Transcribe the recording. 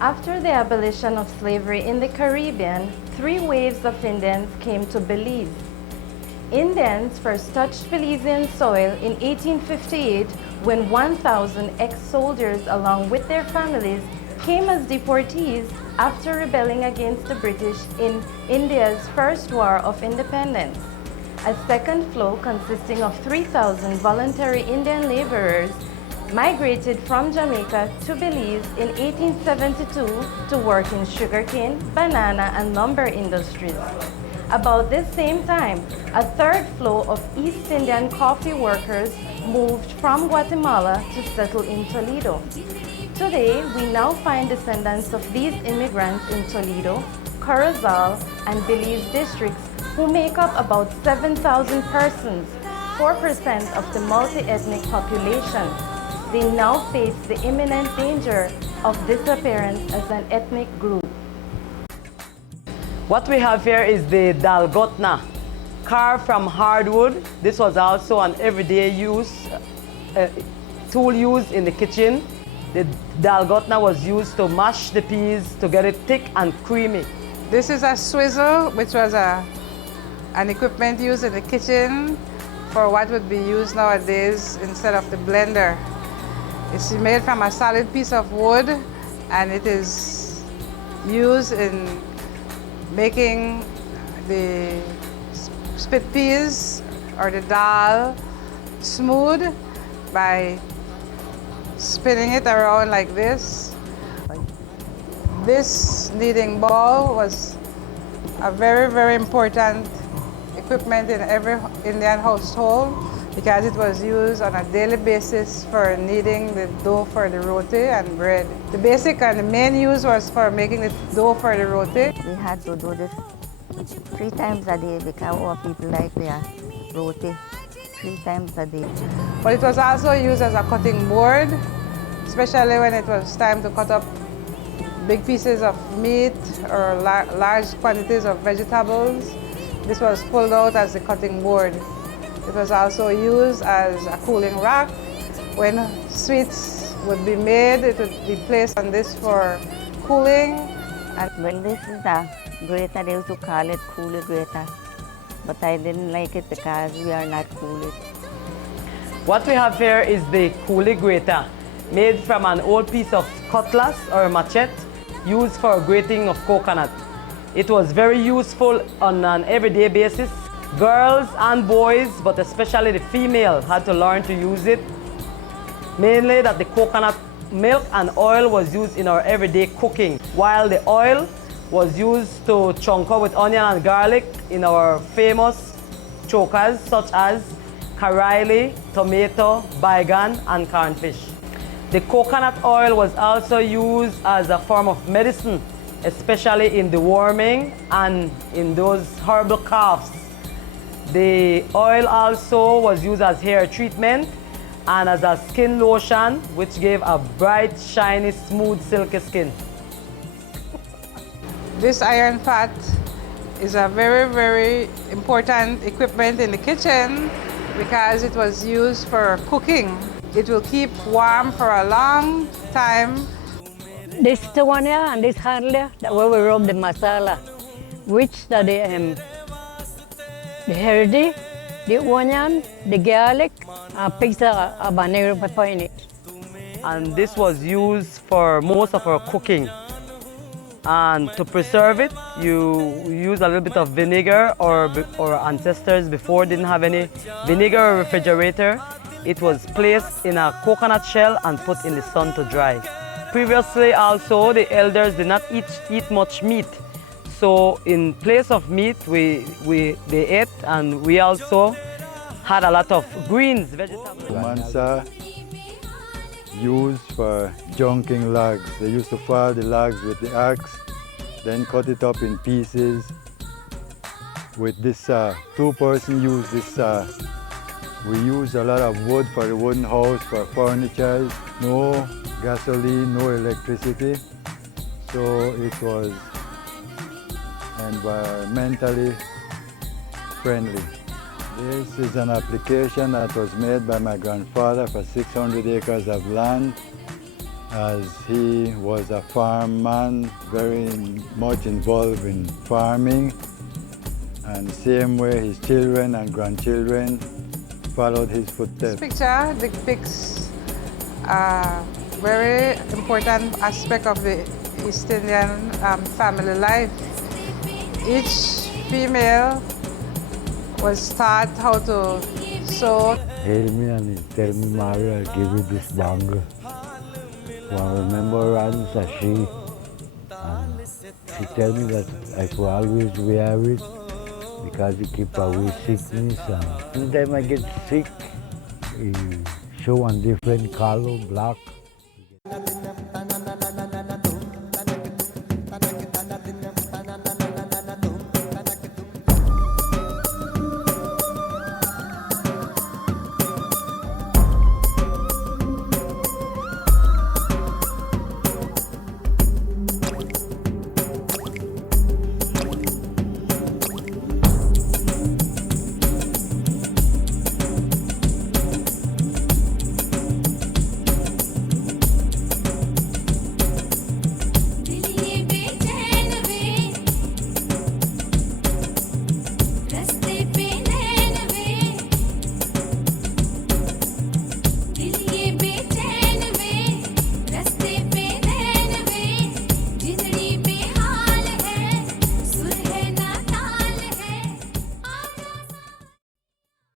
After the abolition of slavery in the Caribbean, 3 waves of Indians came to Belize. Indians first touched Belizean soil in 1858 when 1,000 ex-soldiers along with their families came as deportees after rebelling against the British in India's First War of Independence. A second flow consisting of 3,000 voluntary Indian laborers migrated from Jamaica to Belize in 1872 to work in sugarcane, banana, and lumber industries. About this same time, a third flow of East Indian coffee workers moved from Guatemala to settle in Toledo. Today, we now find descendants of these immigrants in Toledo, Corozal, and Belize districts who make up about 7,000 persons, 4% of the multi-ethnic population. They now face the imminent danger of disappearance as an ethnic group. What we have here is the dalgotna, carved from hardwood. This was also an everyday tool used in the kitchen. The dalgotna was used to mash the peas to get it thick and creamy. This is a swizzle, which was an equipment used in the kitchen for what would be used nowadays instead of the blender. It's made from a solid piece of wood, and it is used in making the split peas or the dal smooth by spinning it around like this. This kneading bowl was a very, very important equipment in every Indian household because it was used on a daily basis for kneading the dough for the roti and bread. The basic and the main use was for making the dough for the roti. We had to do this 3 times a day because our people like their roti 3 times a day. But it was also used as a cutting board, especially when it was time to cut up big pieces of meat or large quantities of vegetables. This was pulled out as the cutting board. It was also used as a cooling rack. When sweets would be made, it would be placed on this for cooling. And when this is a grater, they used to call it coolie grater. But I didn't like it because we are not coolie. What we have here is the coolie grater, made from an old piece of cutlass or machete used for grating of coconut. It was very useful on an everyday basis. Girls and boys, but especially the female, had to learn to use it. Mainly that the coconut milk and oil was used in our everyday cooking, while the oil was used to chonka with onion and garlic in our famous chokers such as karaili, tomato, baigan, and cornfish. The coconut oil was also used as a form of medicine, especially in deworming and in those herbal coughs. The oil also was used as hair treatment and as a skin lotion, which gave a bright, shiny, smooth, silky skin. This iron pot is a very, very important equipment in the kitchen because it was used for cooking. It will keep warm for a long time. This one here and this handle here, that where we rub the masala, which the herdi, the onion, the garlic, and piece of habanero pepper in it. And this was used for most of our cooking. And to preserve it, you use a little bit of vinegar, or our ancestors before didn't have any vinegar or refrigerator. It was placed in a coconut shell and put in the sun to dry. Previously also, the elders did not eat much meat. So in place of meat, they ate, and we also had a lot of greens, vegetables. Mansa used for junking logs. They used to file the logs with the axe, then cut it up in pieces with this saw. Two-person use this saw. We use a lot of wood for the wooden house, for furniture. No gasoline, no electricity. So it was environmentally friendly. This is an application that was made by my grandfather for 600 acres of land, as he was a farm man, very much involved in farming, and the same way his children and grandchildren followed his footsteps. This picture depicts a very important aspect of the East Indian family life. Each female was taught how to sew. Hail me and tell me, Mario, I'll give you this bangle. For remembrance of she. And she tell me that I could always wear it because it keep away sickness. And anytime I get sick, it show one different color, black.